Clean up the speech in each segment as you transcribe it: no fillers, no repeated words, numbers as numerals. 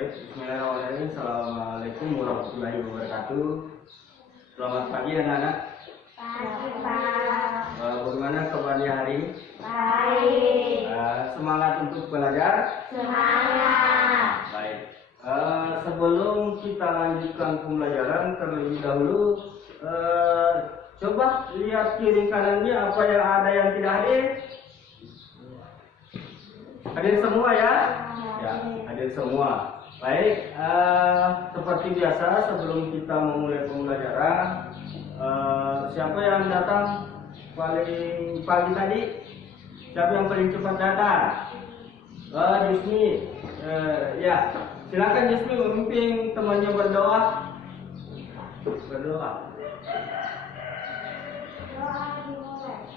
Bismillahirrahmanirrahim. Assalamualaikum warahmatullahi wabarakatuh. Selamat pagi anak-anak. Pagi, Pak. Bagaimana kabarnya hari ini? Baik. Semangat untuk belajar? Semangat. Baik. Sebelum kita lanjutkan pembelajaran, terlebih dahulu coba lihat kiri kanannya apa yang ada yang tidak hadir. Hadir semua ya? Ya, hadir semua. Baik, seperti biasa sebelum kita memulai pembelajaran, siapa yang datang paling pagi tadi? Siapa yang paling cepat datang? Yusmi. Ya, silakan Yusmi memimpin temannya berdoa. Berdoa. Doa dimulai.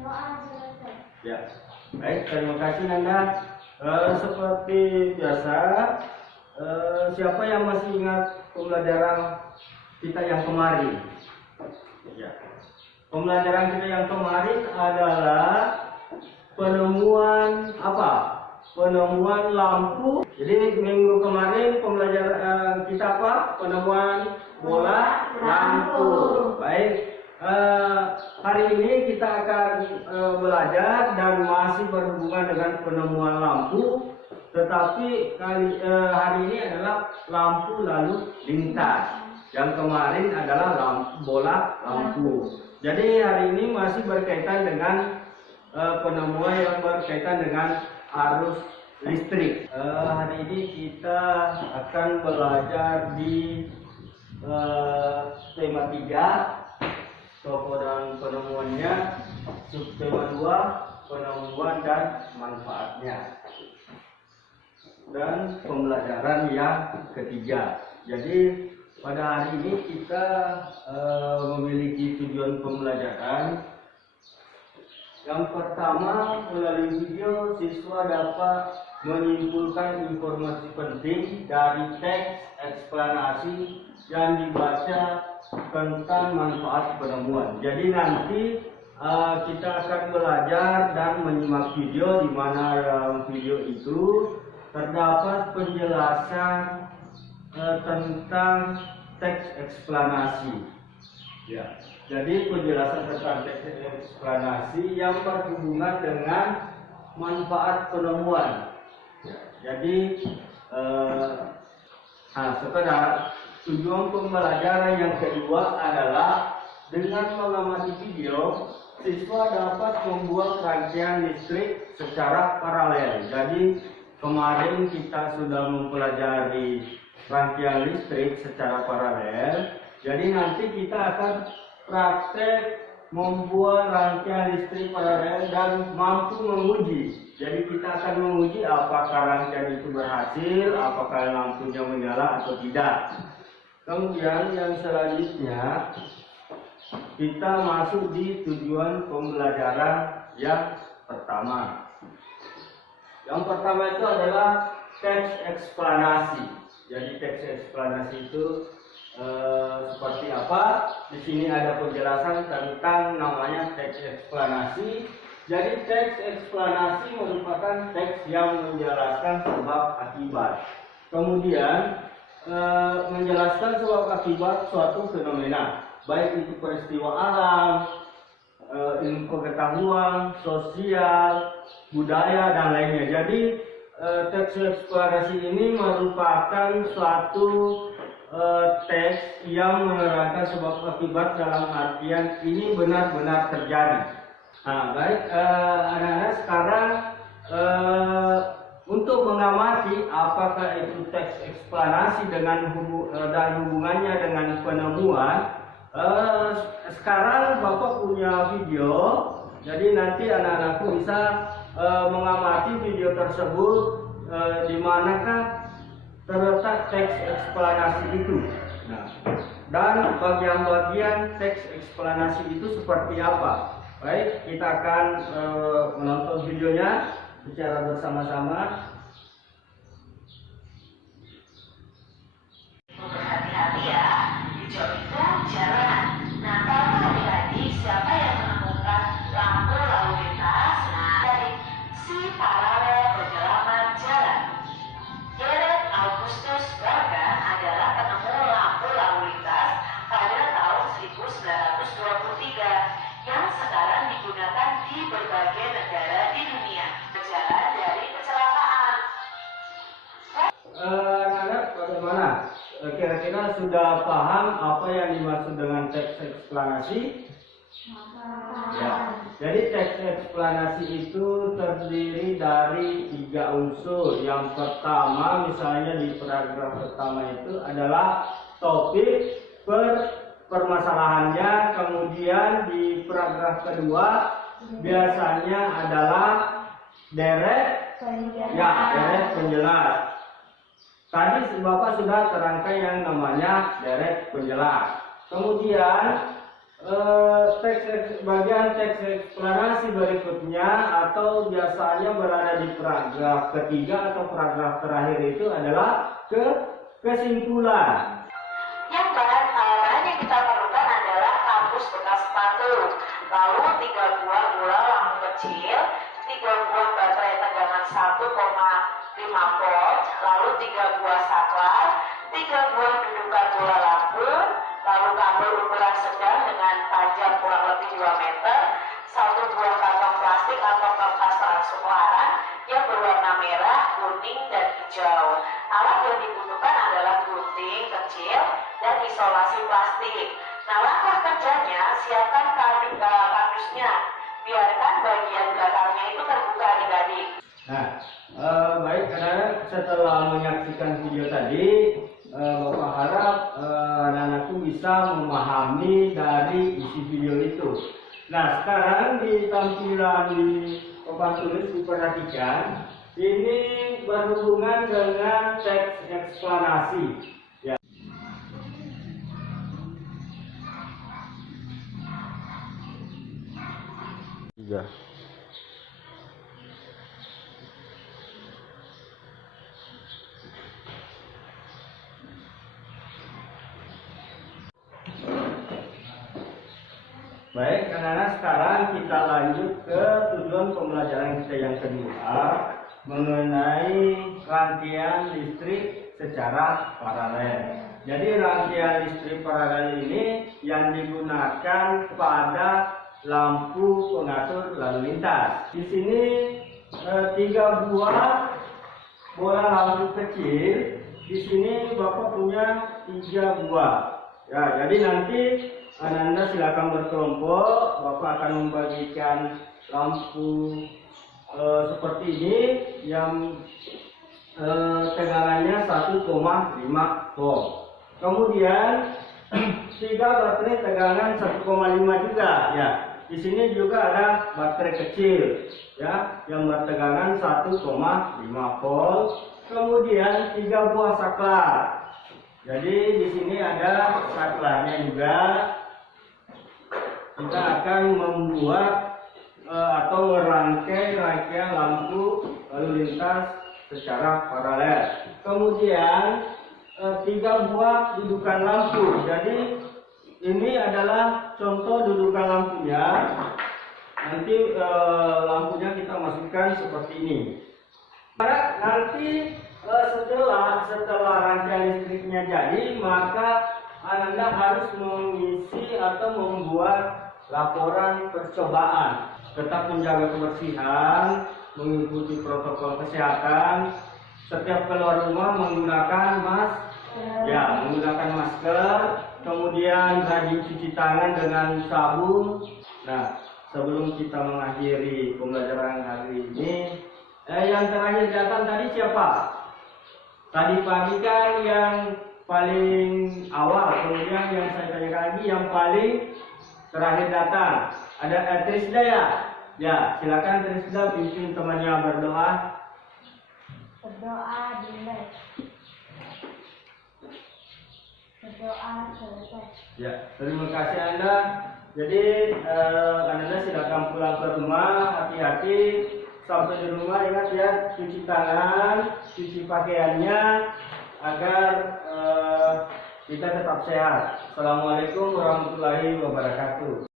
Doa selesai. Ya, baik, terima kasih Nanda. Seperti biasa, siapa yang masih ingat pembelajaran kita yang kemarin? Ya, pembelajaran kita yang kemarin adalah penemuan apa? Penemuan lampu. Jadi minggu kemarin pembelajaran kita apa? Penemuan bola lampu. Baik. Hari ini kita akan belajar dan masih berhubungan dengan penemuan lampu, tetapi hari ini adalah lampu lalu lintas. Yang kemarin adalah bola lampu. Jadi hari ini masih berkaitan dengan penemuan yang berkaitan dengan arus listrik. Hari ini kita akan belajar di tema 3. Toko dan penemuannya, subtema 2, penemuan dan manfaatnya, dan pembelajaran yang ketiga. Jadi pada hari ini kita memiliki tujuan pembelajaran. Yang pertama, melalui video siswa dapat menyimpulkan informasi penting dari teks eksplanasi yang dibaca tentang manfaat penemuan. Jadi nanti kita akan belajar dan menyimak video di mana dalam video itu terdapat penjelasan tentang teks eksplanasi. Ya, jadi penjelasan tentang teks eksplanasi yang berhubungan dengan manfaat penemuan. Ya, jadi sekedar tujuan pembelajaran yang kedua adalah dengan mengamati video, siswa dapat membuat rangkaian listrik secara paralel. Jadi kemarin kita sudah mempelajari rangkaian listrik secara paralel. Jadi nanti kita akan praktek membuat rangkaian listrik paralel dan mampu menguji. Jadi kita akan menguji apakah rangkaian itu berhasil, apakah lampunya menyala atau tidak. Kemudian yang selanjutnya kita masuk di tujuan pembelajaran yang pertama. Yang pertama itu adalah teks eksplanasi. Jadi teks eksplanasi itu seperti apa? Di sini ada penjelasan tentang namanya teks eksplanasi. Jadi teks eksplanasi merupakan teks yang menjelaskan sebab akibat. Kemudian menjelaskan sebab akibat suatu fenomena, baik itu peristiwa alam, ilmu pengetahuan, sosial, budaya dan lainnya. Jadi teks eksplorasi ini merupakan suatu teks yang menerangkan sebab akibat dalam artian ini benar-benar terjadi. Nah, baik anak-anak, sekarang untuk mengamati apakah itu teks eksplanasi dan hubungannya dengan penemuan, sekarang Bapak punya video, jadi nanti anak-anakku bisa mengamati video tersebut di manakah terletak teks eksplanasi itu. Nah, dan bagian-bagian teks eksplanasi itu seperti apa? Baik, kita akan menonton videonya secara bersama-sama. Berhati-hati ya, hijau itu jalan. Nah, kalau adik-adik siapa yang menemukan lampu lalu lintas? Nah, di berbagai negara di dunia. Berjalan dari kecelakaan. Anak-anak bagaimana? Kira-kira sudah paham apa yang dimaksud dengan teks eksplanasi? Ya. Jadi teks eksplanasi itu terdiri dari 3 unsur. Yang pertama, misalnya di paragraf pertama itu adalah topik permasalahannya. Kemudian di paragraf kedua biasanya adalah deret penjelas. Tadi Bapak sudah terangkan yang namanya deret penjelas. Kemudian bagian teks eksplanasi berikutnya atau biasanya berada di paragraf ketiga atau paragraf terakhir itu adalah kesimpulan. Yang bahan yang kita perlukan adalah kardus bekas sepatu, lalu 3 buah bola lampu kecil, 3 buah baterai tegangan 1,5 volt, lalu 3 buah saklar, 3 buah dudukan bola lampu, lalu kabel ukuran sedang dengan panjang kurang lebih 2 meter, 1 buah kantong plastik atau kertas transparan yang berwarna merah, kuning, dan hijau. Alat yang dibutuhkan adalah gunting kecil dan isolasi plastik. Nah, langkah kerjanya, siapkan kardusnya. Biarkan bagian belakangnya itu terbuka adik-adik. Nah, baik, karena setelah menyaksikan video tadi, Bapak harap anak-anakku bisa memahami dari isi video itu. Nah, sekarang di tampilan di papan tulis diperhatikan, ini berhubungan dengan teks eksplanasi. Ya. Iya. Baik, anak-anak, sekarang kita lanjut ke tujuan pembelajaran kita yang kedua mengenai rangkaian listrik secara paralel. Jadi rangkaian listrik paralel ini yang digunakan pada lampu pengatur lalu lintas. Di sini 3 buah bola lampu kecil. Di sini Bapak punya 3 buah. Ya, jadi nanti Anda silakan berkelompok. Bapak akan membagikan lampu seperti ini yang tegangannya 1,5 volt. Kemudian 3 baterai tegangan 1,5 juga. Ya, di sini juga ada baterai kecil, ya, yang bertegangan 1,5 volt. Kemudian 3 buah saklar. Jadi di sini ada saklarnya juga. Kita akan membuat atau merangkai rangkaian lampu lalu lintas secara paralel. Kemudian 3 buah dudukan lampu. Jadi ini adalah contoh dudukan lampunya. Nanti lampunya kita masukkan seperti ini. Nanti setelah rangkaian listriknya jadi, maka Anda harus mengisi atau membuat laporan percobaan. Tetap menjaga kebersihan, mengikuti protokol kesehatan. Setiap keluar rumah menggunakan masker, kemudian rajin cuci tangan dengan sabun. Nah, sebelum kita mengakhiri pembelajaran hari ini, yang terakhir datang tadi siapa? Tadi pagi kan yang paling awal, kemudian yang saya tanyakan lagi yang paling terakhir datang. Ada Trisda ya? Ya, silakan Trisda pimpin temannya berdoa. Berdoa dimulai. Berdoa selesai. Ya, terima kasih Anda. Jadi Anda silakan pulang ke rumah, hati-hati. Sampai di rumah ingat ya, cuci tangan, cuci pakaiannya agar kita tetap sehat. Assalamualaikum warahmatullahi wabarakatuh.